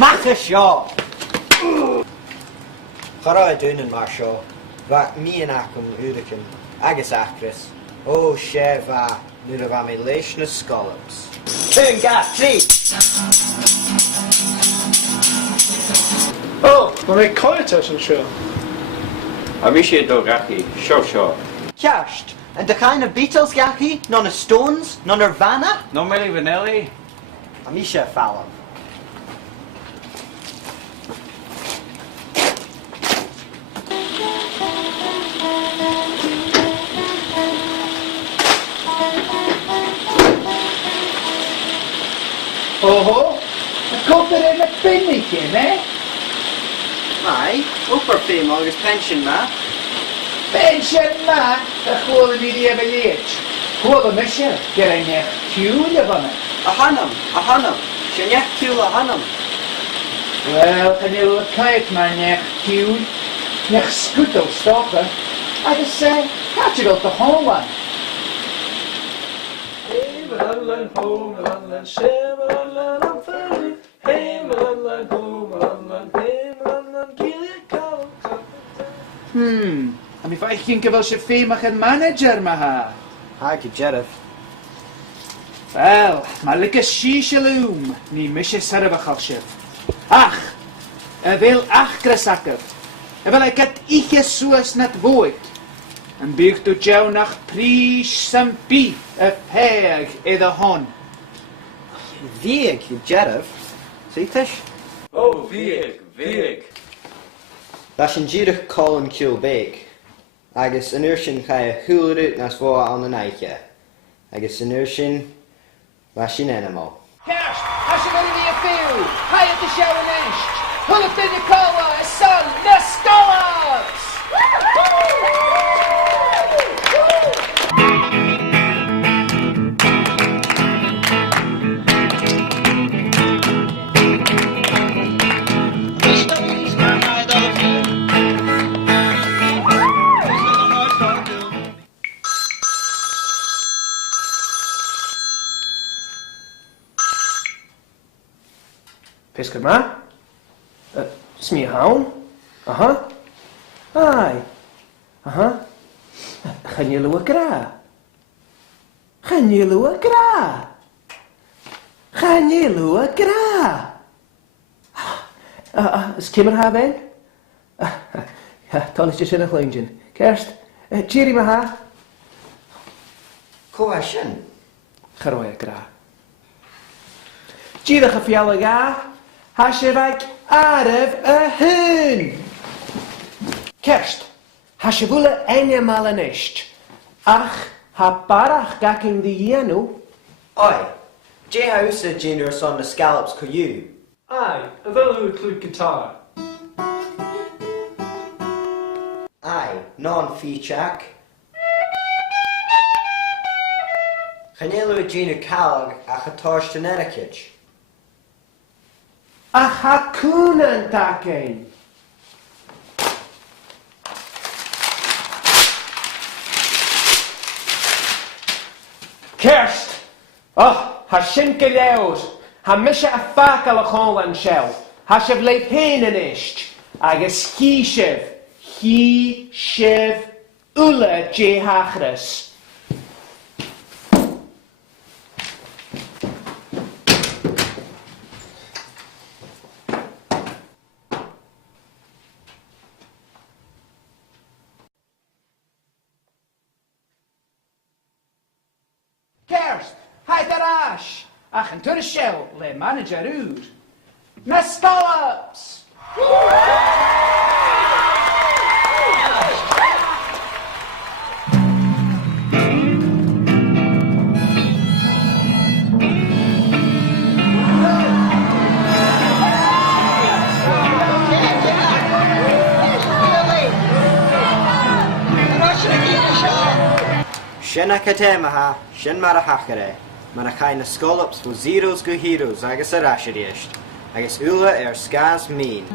Macha seo! Chara dún an mar seo, bha mi an acum údacin, agus acris. Ó sé bha, nuair a bha mé leis na Scallops. Turn gas, trí! Oh, maar ik kan het tussen zo. A bhí sé dó gachi, seo. Ceast, and the kind of Beatles gachi, none of Stones, none of Nirvana? No Milli Vanilli? A mi sé fallon. Oho, dan komt er in het pinnetje, hè? Ai, upper fame agus pension ma. Pension ma, dat gewoon niet even leert. Gewoon een misje, get een echt tuurlijk van het. A hanam. Sin ech ciúil a hanam. Wel, en je kijkt maar echt tuurlijk. Echt scutel stoppen. Agus say, catch it op de home. En if I think of als je femach een manager ma ha. Ha, gedjerf. Wel, maar lekker shisha loom, ni misje servach als je. Ach, wil achkrasakker. Wil ik het ietje soos net woord. En bieg du jou nach pries sampi, peeg in de hon. Vieg, gedjerf. Zietisch? Oh, vieg. Das sin ddíirich colin ciúil béig. Agus an uair sin cha thuúlú nas bhá an an aiche. Agus an uair sin bha sin enamó. Kerst, als je willen die veel, ga je te show en echt. Hulp in je kolen, en son, de Scallops! Pisker ma? Smee hound? Aye. Gaan jullie ook gra? Is Kimmer haar ben? Dan is je zin een kleintje. Kerst, cheery ma ha? Cóha sin? Geroja gra. Cheery gefialle ga? Has je wijk arf hun? Kerst, has je woele eenmaal een ist. Ach, ha parach gak in de jenu. Oi, J house a junior son the Scallops co you. Aye, a fel who include guitar. Aye, non-feachak. Chanelu a junior calag a chatorsh to Nenakich. Ach, ha kunen taken. Kerst! Oh, ha shinke leos. Ha misha a fakal a cholan shell. Ha shev leif henen isht. Agus hi shev ula je hachres. Kerst, hai darash. Ach, en tur shell, le manager ud. Na Scallops! Sin a catemaha, sin mar a hachare. Man a chai na Scallops fu zeros go heroes agus a rashidiest. Agus ula scas mean.